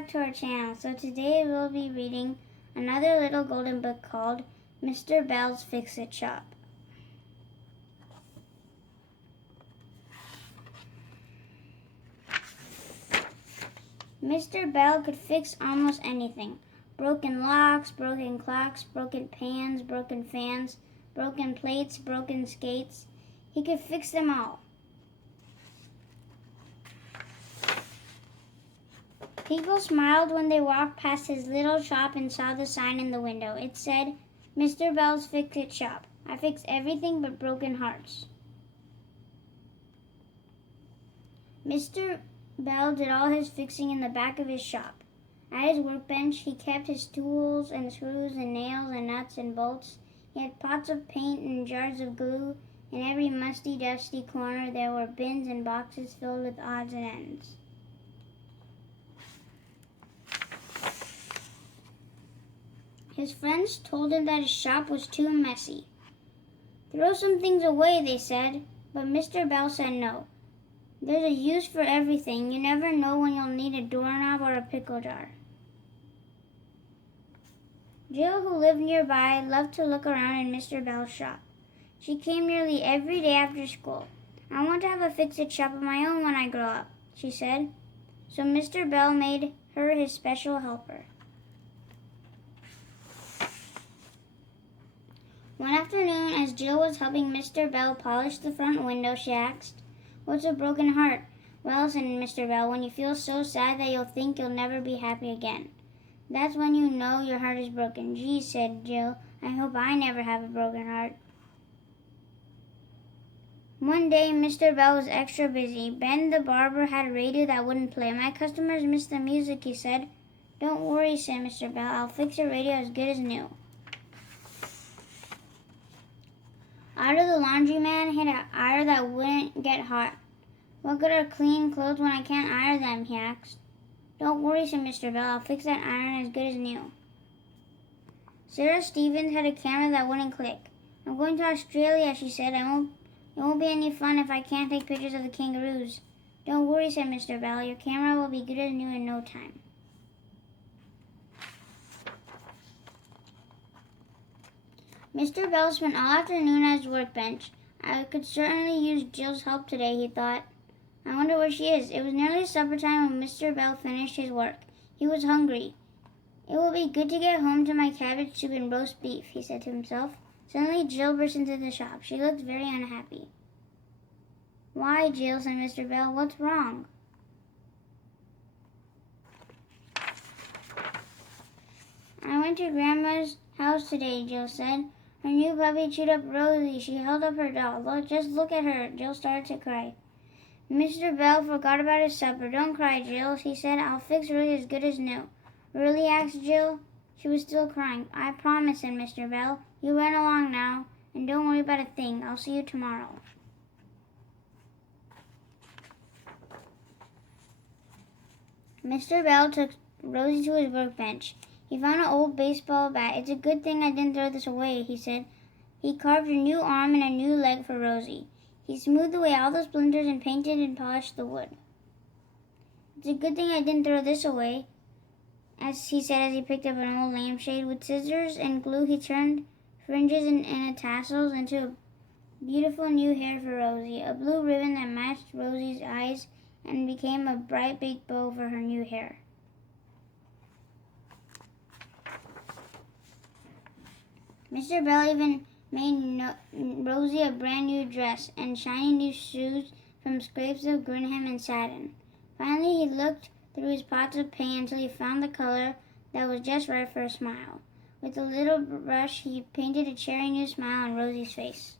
back to our channel. So today we'll be reading another little golden book called Mr. Bell's Fixit Shop. Mr. Bell could fix almost anything. Broken locks, broken clocks, broken pans, broken fans, broken plates, broken skates. He could fix them all. People smiled when they walked past his little shop and saw the sign in the window. It said, Mr. Bell's Fixit Shop. I fix everything but broken hearts. Mr. Bell did all his fixing in the back of his shop. At his workbench, he kept his tools and screws and nails and nuts and bolts. He had pots of paint and jars of glue. In every musty, dusty corner, there were bins and boxes filled with odds and ends. His friends told him that his shop was too messy. Throw some things away, they said, but Mr. Bell said no. There's a use for everything. You never know when you'll need a doorknob or a pickle jar. Jill, who lived nearby, loved to look around in Mr. Bell's shop. She came nearly every day after school. I want to have a Fixit shop of my own when I grow up, she said. So Mr. Bell made her his special helper. One afternoon, as Jill was helping Mr. Bell polish the front window, she asked, What's a broken heart? Well, said Mr. Bell, when you feel so sad that you'll think you'll never be happy again. That's when you know your heart is broken. Gee, said Jill, I hope I never have a broken heart. One day, Mr. Bell was extra busy. Ben the barber had a radio that wouldn't play. My customers miss the music, he said. Don't worry, said Mr. Bell. I'll fix your radio as good as new. Out of the laundryman hid an iron that wouldn't get hot. What good are clean clothes when I can't iron them, he asked. Don't worry, said Mr. Bell. I'll fix that iron as good as new. Sarah Stevens had a camera that wouldn't click. I'm going to Australia, she said. It won't be any fun if I can't take pictures of the kangaroos. Don't worry, said Mr. Bell. Your camera will be good as new in no time. Mr. Bell spent all afternoon at his workbench. I could certainly use Jill's help today, he thought. I wonder where she is. It was nearly supper time when Mr. Bell finished his work. He was hungry. It will be good to get home to my cabbage soup and roast beef, he said to himself. Suddenly Jill burst into the shop. She looked very unhappy. Why, Jill, said Mr. Bell, what's wrong? I went to Grandma's house today, Jill said. Her new puppy chewed up Rosie. She held up her doll. Just look at her. Jill started to cry. Mr. Bell forgot about his supper. Don't cry, Jill, he said. I'll fix Rosie as good as new. Really? Asked Jill. She was still crying. I promise, said Mr. Bell. You run along now, and don't worry about a thing. I'll see you tomorrow. Mr. Bell took Rosie to his workbench. He found an old baseball bat. It's a good thing I didn't throw this away, he said. He carved a new arm and a new leg for Rosie. He smoothed away all the splinters and painted and polished the wood. It's a good thing I didn't throw this away, as he said as he picked up an old lampshade. With scissors and glue, he turned fringes and tassels into a beautiful new hair for Rosie, a blue ribbon that matched Rosie's eyes and became a bright big bow for her new hair. Mr. Bell even made Rosie a brand new dress and shiny new shoes from scraps of Grinham and satin. Finally, he looked through his pots of paint until he found the color that was just right for a smile. With a little brush, he painted a cherry new smile on Rosie's face.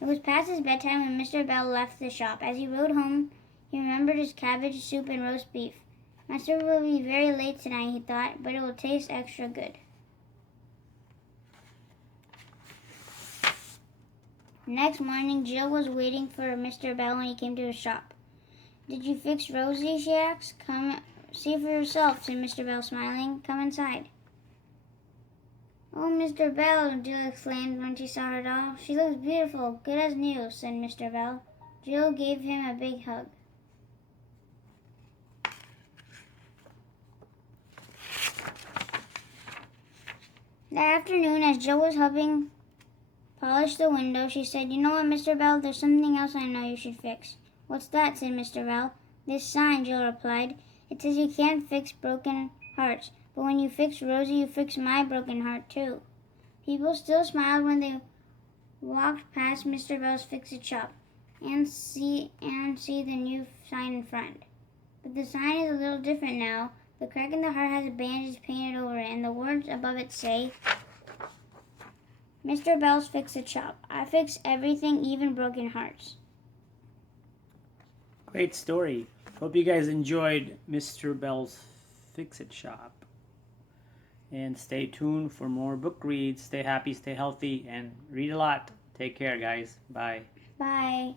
It was past his bedtime when Mr. Bell left the shop. As he rode home, he remembered his cabbage soup and roast beef. Master will be very late tonight, he thought, but it will taste extra good. Next morning, Jill was waiting for Mr. Bell when he came to his shop. Did you fix Rosie? She asked. Come see for yourself, said Mr. Bell, smiling. Come inside. Oh, Mr. Bell, Jill exclaimed when she saw her doll. She looks beautiful, good as new, said Mr. Bell. Jill gave him a big hug. That afternoon, as Joe was helping polish the window, she said, "You know what, Mr. Bell? There's something else I know you should fix." "What's that?" said Mr. Bell. "This sign," Joe replied. "It says you can't fix broken hearts. But when you fix Rosie, you fix my broken heart, too." People still smiled when they walked past Mr. Bell's Fixit shop and see the new sign in front. But the sign is a little different now. The crack in the heart has a bandage painted over it, and the words above it say, "Mr. Bell's Fixit shop. I fix everything, even broken hearts." Great story. Hope you guys enjoyed Mr. Bell's Fixit shop. And stay tuned for more book reads. Stay happy, stay healthy, and read a lot. Take care, guys. Bye. Bye.